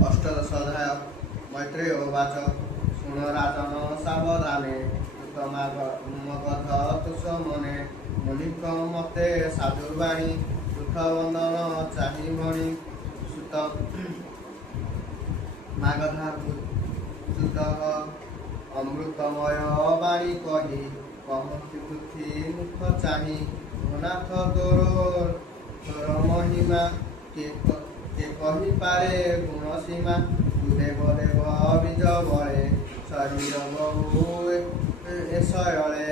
ଅଷ୍ଟଦଶାଧ୍ୟାୟ ମୈତ୍ରେୟ ଉବାଚ ଶୁଣ ରାଜନ ସାବଧାନେ ମଗଧ ତୁଷ ମନେ ମୁନିଙ୍କ ମତେ ସାଧୁବାଣୀ ସୁଖ ବନ୍ଦନ ଚାହିଁ ମଣି ସୁତ ମାଗଧା ସୁତକ ଅମୃତମୟ ବାଣୀ କହି କହନ୍ତି ପୃଥି ମୁଖ ଚାହିଁ ନାଥ ତୋର ମହିମା କେ କହିପାରେ ଗୁଣ ସୀମା ଦେବ ଦେବ ବୀଜ ବଳେ ଶରୀର ବହୁ ଏଶୟରେ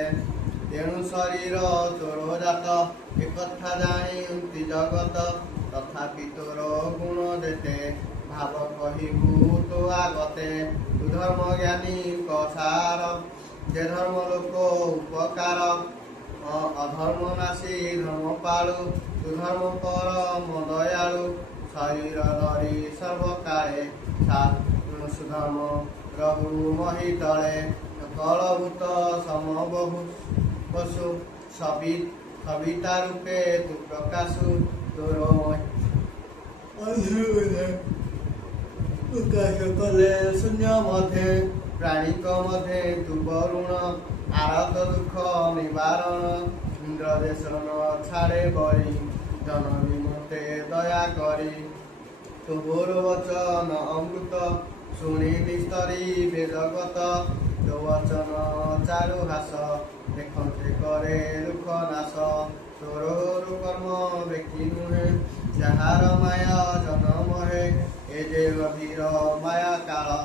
ତେଣୁ ଶରୀର ତୋର ଜାତ ଏକଥା ଜାଣି ଜଗତ ତଥାପି ତୋର ଗୁଣ ଯେତେ ଭାବ କହିବୁ ତୋ ଆଗତେ ତୁ ଧର୍ମ ଜ୍ଞାନୀଙ୍କ ସାର ଯେ ଧର୍ମ ଲୋକ ଉପକାର ଅଧର୍ମ ନାଶୀ ଧର୍ମ ପାଳୁ ତୁ ଧର୍ମ ପର ଦୟାଳୁ ଶରୀର ଧରି ସର୍ବକାଳେ ସୁଧର୍ମ ରହୁ ମହି ତଳେ କଳଭୂତ ସମବହୁ ବସୁ ସବିତା ରୂପେ ତୁ ପ୍ରକାଶୁ ତୋର ପ୍ରକାଶ କଲେ ଶୂନ୍ୟ ମଧ୍ୟେ ପ୍ରାଣୀଙ୍କ ମଧ୍ୟେ ତୁ ବରୁଣ ଆରତ ଦୁଃଖ ନିବାରଣ ଇନ୍ଦ୍ର ଦେଶ ନ ଛାଡ଼େ ବଳି ଜନମୀ ମତେ ଦୟା କରି ତୋର ବଚନ ଅମୃତ ଶୁଣି ନିସ୍ତରୀ ବେଦଗତ ତୋ ବଚନ ଚାରୁ ହାସ ଦେଖନ୍ତେ କରେ ଦୁଃଖ ନାଶ ତୋର କର୍ମ ବ୍ୟକ୍ତି ନୁହେଁ ଯାହାର ମାୟା ଜନମହେ ଏ ଯେ ଗଭୀର ମାୟା କାଳ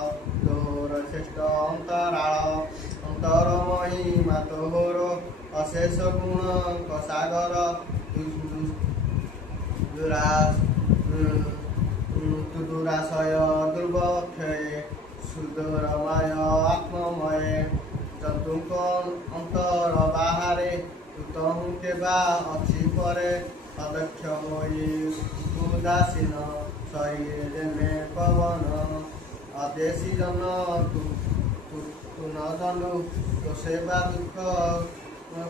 ତୋର ଶ୍ରେଷ୍ଠ ଅନ୍ତରାଳ ଅନ୍ତରମୟୀ ମା ତୋର ଅଶେଷ ଗୁଣ ସାଗର ଦୁରାଶୟ ଦୁର୍ବକ୍ଷୟ ସୁଦୂରମୟ ଆତ୍ମମୟ ଜନ୍ତୁଙ୍କ ଅନ୍ତର ବାହାରେ ତୁ କେବା ଅଛି ପରେ ଅଦକ୍ଷ ହୋଇ ଉଦାସୀନ ଶରୀରେ ପବନ ଅଦେଶୀ ଜନ ତୁ ନ ଦଣ୍ଡୁ ତୋ ସେବା ଦୁଃଖ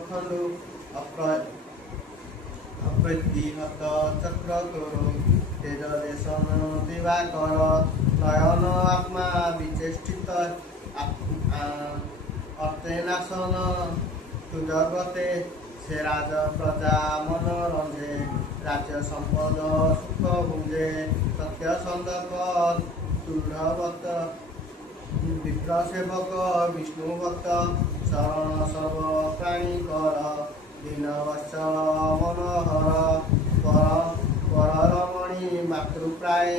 ଖଣ୍ଡୁ ଅପ୍ରତିହତ ଚକ୍ର ତୋର ତେଜ ଦେଶନ ଦିବାକର ନୟନ ଆତ୍ମା ବିଚେଷ୍ଟିତ ଅର୍ତେ ନାଶନ ତୁ ଜଗତେ ସେ ରାଜ ପ୍ରଜା ମନୋରଞ୍ଜେ ରାଜ୍ୟ ସମ୍ପଦ ସୁଖ ଭୁଞ୍ଜେ ସତ୍ୟ ସନ୍ଦକ ଦୃଢ଼ବତ ବିପ୍ର ସେବକ ବିଷ୍ଣୁ ଭକ୍ତ ଶରଣ ସର୍ବ ପ୍ରାଣୀ କର ଦୀନବତ୍ସଳ ମନୋହର ପରରମଣୀ ମାତୃପ୍ରାୟ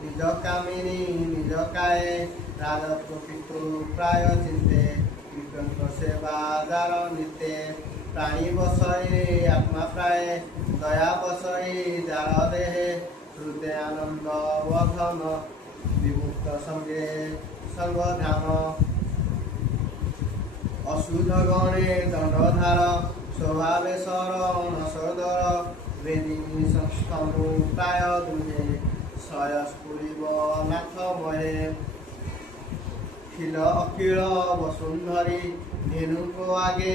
ନିଜ କାମିନୀ ନିଜ କାଏ ରାଜତ୍ୱ ପିତୃ ପ୍ରାୟ ଚିନ୍ତେ ବିକ୍ରଙ୍କ ସେବା ଦାର ନିତେ ପ୍ରାଣୀ ବସଇ ଆତ୍ମା ପ୍ରାୟ ଦୟା ବସଇ ଯାର ଦେହେ ହୃଦୟ ଆନନ୍ଦ ବଧନ ବିମୁକ୍ତ ସଙ୍ଗେ ସର୍ବଧ୍ୟାନ ଅଶୁଦ୍ଧ ଗଣେ ଦଣ୍ଡଧାର ସ୍ୱଭାବେ ଶରଣ ସଦର ବେଦିନୀ ସଂସ୍ଥନୁ ପ୍ରାୟ ଦୁହେ ଶୟସ୍ଫୁରିବ ନାଥମୟେ ଖିଳ ଅଖିଳ ବସୁନ୍ଧରୀ ଧେନୁକ ଆଗେ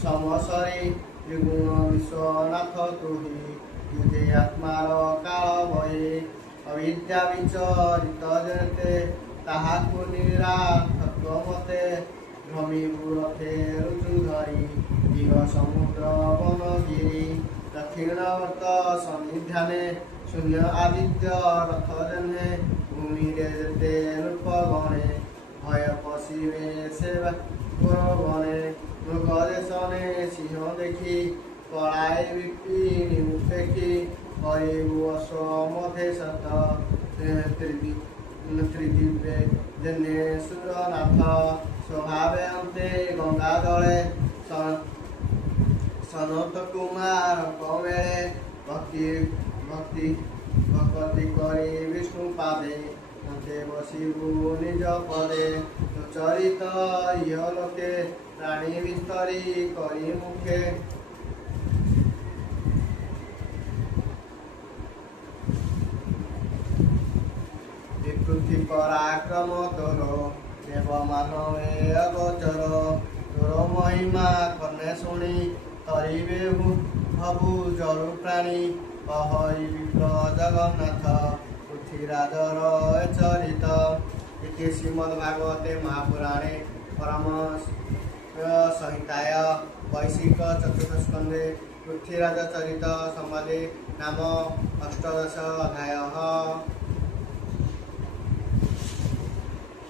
ସମସରୀ ତ୍ରିଗୁଣ ବିଶ୍ୱନାଥ ତୁହି ତୁଜେ ଆତ୍ମାର କାଳ ବହି ଅବିଦ୍ୟା ବିଚରିତ ଯେତେ ତାହାକୁ ନିରାର୍ଥକ ମତେ ଭ୍ରମିବୁ ରଥେ ଋତୁ ଧରି ଦିଗ ସମୁଦ୍ର ବନଗିରି ଦକ୍ଷିଣବର୍ତ୍ତ ସନ୍ନିଧାନେ ଶୂନ୍ୟ ଆଦିତ୍ୟ ରଥ ଜହ୍ନେ ଭୂମିରେ ଯେତେ ରୂପ ଗଣେ ଭୟ ପଶିବେ ସେବା ଗଣେ ମୃଗ ଦେଶନେ ସିଂହ ଦେଖି ପଳାଏ ବିପିନି ଉପେକ୍ଷି କରିବୁ ଅଶ୍ୱମଧେ ସତ ତ୍ରିଦିବ୍ୟେ ଯେନେ ସୁରନାଥ ସ୍ୱଭାବେ ଅନ୍ତେ ଗଙ୍ଗା ଦଳେ ସନତ କୁମାର କମେଳେ ଭକ୍ତି କରି ବିଷ୍ଣୁ ପାଦେ ଅନ୍ତେ ବସିବୁ ନିଜ ପଦେ ଚରିତ ଇହ ଲୋକେ ପ୍ରାଣୀ ବିସ୍ତରୀ କରି ମୁଖେ ବିକୃତି ପରାକ୍ରମ ତୋର ଦେବ ମାନବେ ଅଗୋଚର ତୋର ମହିମା କନେ ଶୁଣି ତରିବେ ହବୁ ଜରୁ ପ୍ରାଣୀ ଅହରି ବିପ୍ର ଜଗନ୍ନାଥ ପୃଥ୍ୱୀରାଜର चरित इति श्रीमद्भागवते महापुराणे परमहंस संहिताय वैशिक चतुर्थस्कन्धे पृथ्वीराज चरित संवादे नाम 18 अध्यायः।